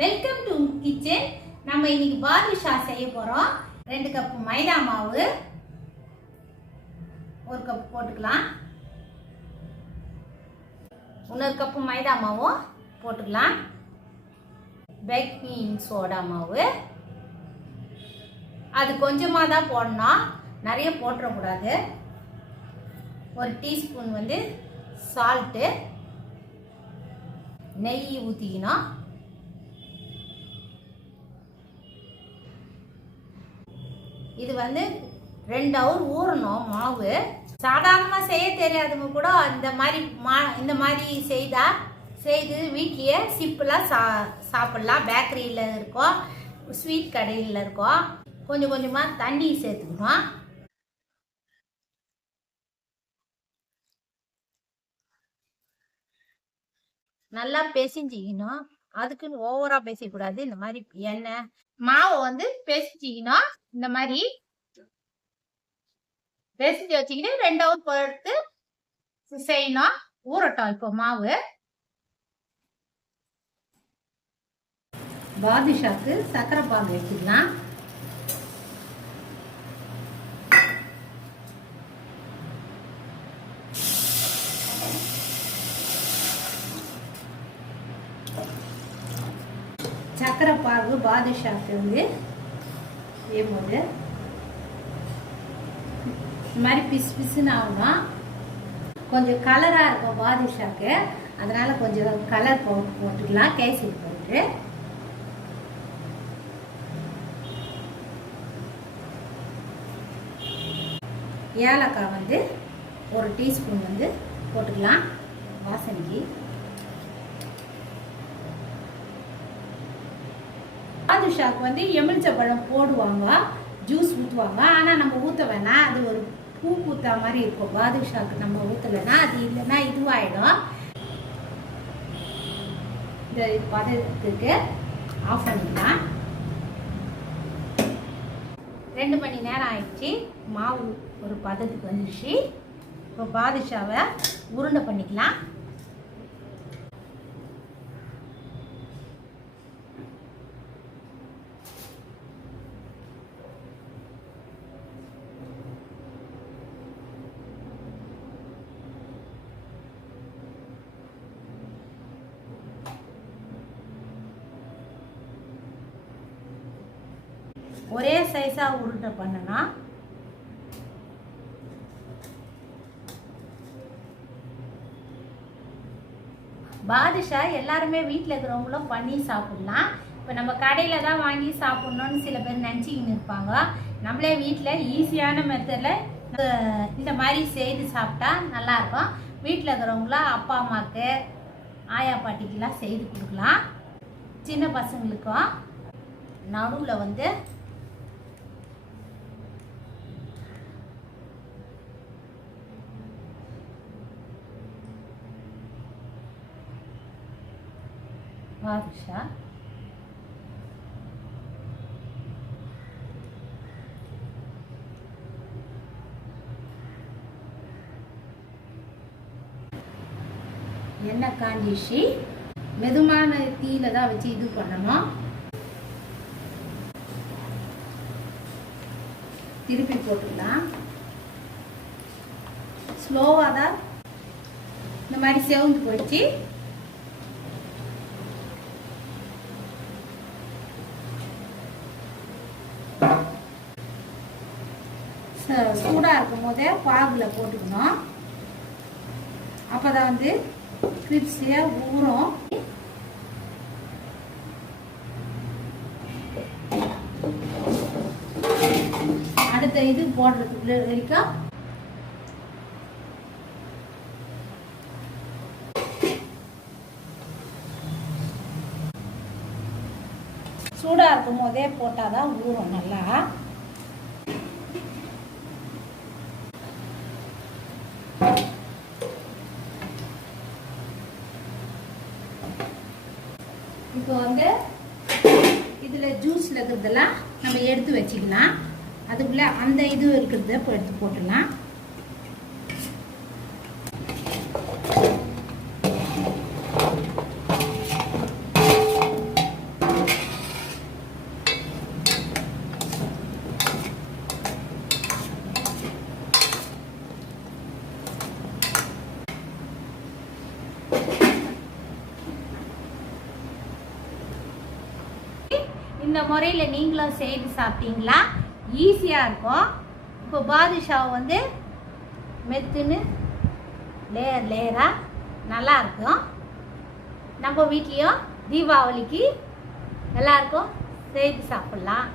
Welcome to kitchen நம்ம இன்னைக்கு பாதுஷா செய்ய போறோம். ரெண்டு கப் மைதா மாவு. ஒரு கப் போட்டுக்கலாம். இன்னொரு கப்பு மைதா மாவும் போட்டுக்கலாம். பேக்கிங் சோடா மாவு. அது கொஞ்சமாக தான் போடணும். நிறைய போட்டுறக்கூடாது. ஒரு டீஸ்பூன் வந்து சால்ட்டு நெய் ஊற்றிக்கணும் இது வந்து ரெண்டு ஹவர் ஊறணும் மாவு. சாதாரணமாக செய்ய தெரியாதவங்க கூட இந்த மாதிரி மா இந்த மாதிரி செய்தால் செய்து வீட்லேயே சிம்பிளாக சா சாப்பிட்லாம். பேக்கரியில் இருக்கோம் ஸ்வீட் கடையில் இருக்கோம் கொஞ்சம் கொஞ்சமாக தண்ணி சேர்த்துக்கணும். நல்லா பெசிஞ்சிக்கணும். அதுக்குன்னு ஓவரா பேசக்கூடாது. இந்த மாதிரி என்ன மாவை வந்து பிசைஞ்சிக்கணும் இந்த மாதிரி பேசிச்சு வச்சுக்கிட்டு ரெண்டாவது பொறுத்து செய்யணும் ஊறட்டும் இப்போ மாவு. பாதுஷாக்கு சக்கரை பாகு வச்சுக்கலாம் சக்கரை பாகு பாதுஷாக்கு வந்து செய்யும்போது இந்த மாதிரி பிசு பிசுன்னு ஆகணும் கொஞ்சம் கலராக இருக்கும் பாதுஷாக்கு. அதனால கொஞ்சம் கலர் பவுடர் போட்டுக்கலாம் கேசரி போட்டு. ஏலக்காய் வந்து ஒரு டீஸ்பூன் வந்து போட்டுக்கலாம். வாசனைக்கு. பாதுஷாக்கு வந்து எலுமிச்சப்பழம் போடுவாங்க ஜூஸ் ஊற்றுவாங்க ஆனால் நம்ம ஊற்ற வேணாம் அது ஒரு பூ பூத்தா மாதிரி இருக்கும். பாதுஷாக்கு நம்ம ஊற்றலைன்னா அது இல்லைன்னா இதுவாகிடும் இந்த பதத்துக்கு ஆஃப் பண்ணிக்கலாம் ரெண்டு மணி நேரம் ஆயிடுச்சு. மாவு ஒரு பதத்துக்கு வந்துடுச்சு இப்போ பாதுஷாவை உருண்டை பண்ணிக்கலாம். ஒரே சைஸாக உருட்டை பண்ணனா பாதுஷா எல்லாருமே வீட்டில் இருக்கிறவங்களும் பண்ணி சாப்பிட்லாம். இப்போ நம்ம கடையில் தான் வாங்கி சாப்பிட்ணுன்னு சில பேர் நினச்சிக்கின்னு இருப்பாங்க. நம்மளே வீட்டில் ஈஸியான மெத்தடில் இந்த மாதிரி செய்து சாப்பிட்டா நல்லாயிருக்கும் வீட்டில் இருக்கிறவங்களாம் அப்பா அம்மாவுக்கு ஆயா பாட்டிக்கெலாம் செய்து கொடுக்கலாம். சின்ன பசங்களுக்கும் நடுவில் வந்து பாதுஷா எண்ணெய் காஞ்சிச்சு மெதுமான தீயில தான் வச்சு இது பண்ணணும்? திருப்பி போட்டுக்கலாம். ஸ்லோவாக தான் இந்த மாதிரி செவந்து போயிடுச்சு. சூடாக இருக்கும் போதே பாகில் போட்டுக்கணும். அப்போ தான் வந்து கிரிப்ஸியாக ஊறும். அடுத்த இது போடுறதுக்கு வரைக்கும் சூடாக இருக்கும் போதே போட்டால் தான் ஊறும் நல்லா. இப்போ வந்து இதில் ஜூஸில் இருக்கிறதெல்லாம் நம்ம எடுத்து வச்சுக்கலாம். அதுக்குள்ளே அந்த இது இருக்கிறத இப்போ எடுத்து போட்டுடலாம். இந்த முறையில் நீங்களும் செய்து சாப்பிட்டீங்களா? ஈஸியாக இருக்கும். இப்போ பாதுஷாவை வந்து மெத்துன்னு லேயர் லேயராக நல்லா இருக்கும். நம்ம வீட்லேயும் தீபாவளிக்கு எல்லாருக்கும் செய்து சாப்பிட்லாம்.